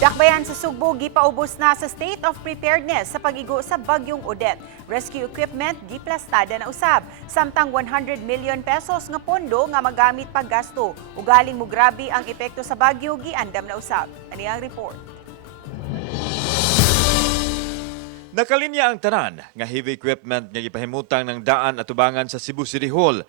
Dakbayan sa Sugbo gipaubos na sa state of preparedness sa pagigo sa bagyong Odette. Rescue equipment giplastada na usab, samtang 100 million pesos nga pondo nga magamit paggasto. Ugaling mo grabe ang epekto sa bagyo giandam na usab. Ani ang report. Nakalinya ang tanan nga heavy equipment nga gipahimutang ng daan at tubangan sa Cebu City Hall.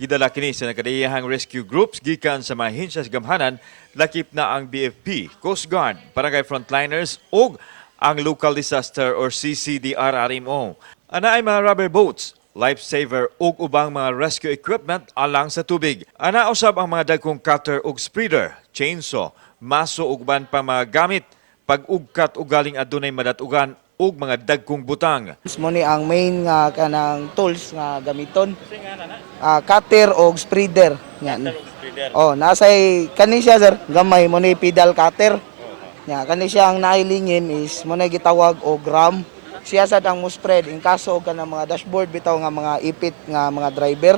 Gidala kini sa nakadayahang rescue groups gikan sa mga hensya sa gamhanan, lakip na ang BFP, Coast Guard, barangay frontliners ug ang Local Disaster or CCDR-RMO. Ana ay mga rubber boats, lifesaver ug ubang mga rescue equipment alang sa tubig. Ana usab ang mga dagkong cutter ug spreader, chainsaw, maso ug uban pa mga gamit pag-ugkat ug galing adunay madatugan ug mga dagkong butang. Mo ni ang main nga kanang tools nga gamiton. Cutter o spreader. Yan. Oh, nasay kani siya sir, gamay mo ni pedal cutter. Nya kani siya ang nailingin is mo na gitawag og ram. Siya sad ang mo spread in kaso og kanang mga dashboard bitaw nga mga ipit nga mga driver.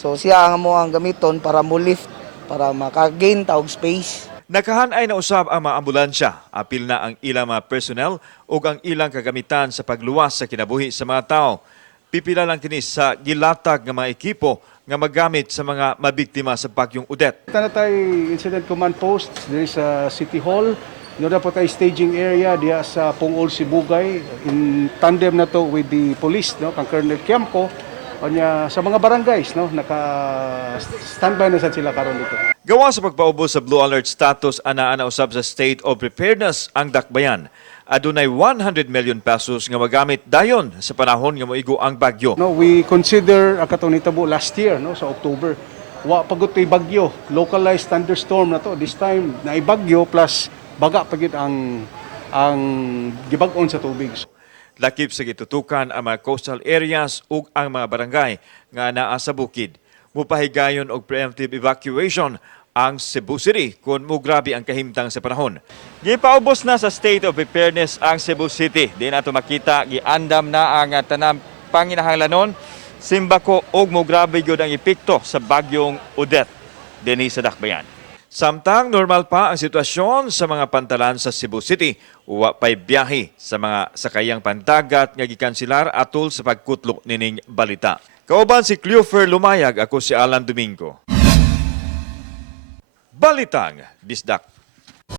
So siya ang mo ang gamiton para mo lift para maka-gain ta og space. Nakahanay na usab ang mga ambulansya, apil na ang ilang mga personnel ug ang ilang kagamitan sa pagluwas sa kinabuhi sa mga tao. Pipila lang kini sa gilatag nga mga ekipo nga magamit sa mga mabiktima sa bagyong Odette. Tanatay Incident Command Post, there is a City Hall. Noda po tayo staging area diya sa Pungol, Sibugay. In tandem na to with the police, no, kang Colonel Kiamco. Kanya sa mga barangays, no, naka-standby na sa sila karon dito. Gawa sa pagpaubos sa Blue Alert status, ana-ana usab sa State of Preparedness ang Dakbayan. Adunay 100 million pesos nga magamit dayon sa panahon nga moigo ang bagyo. No, we consider ang katong nitabo last year, no, sa October. Wa pagod tay bagyo, localized thunderstorm na to. This time na bagyo plus baga pagid ang gibag-on sa tubig. Lakip sa gitutukan ang mga coastal areas ug ang mga barangay nga naa sa bukid. Mupahigayon og preemptive evacuation ang Cebu City kung mugrabe ang kahimtang sa panahon. Gipaubos na sa state of preparedness ang Cebu City. Di nato makita giandam na ang tanang panginahanglanon, simbako ug mugrabe gyud ang epekto sa bagyong Odette dinhi sa Dakbayan. Samtang normal pa ang sitwasyon sa mga pantalan sa Cebu City, uwa pa'y biyahe sa mga sakayang pandagat nga gikansilar atol sa pagkutlo nining balita. Kauban si Cleofer Lumayag, ako si Alan Domingo. Balitang Bisdak.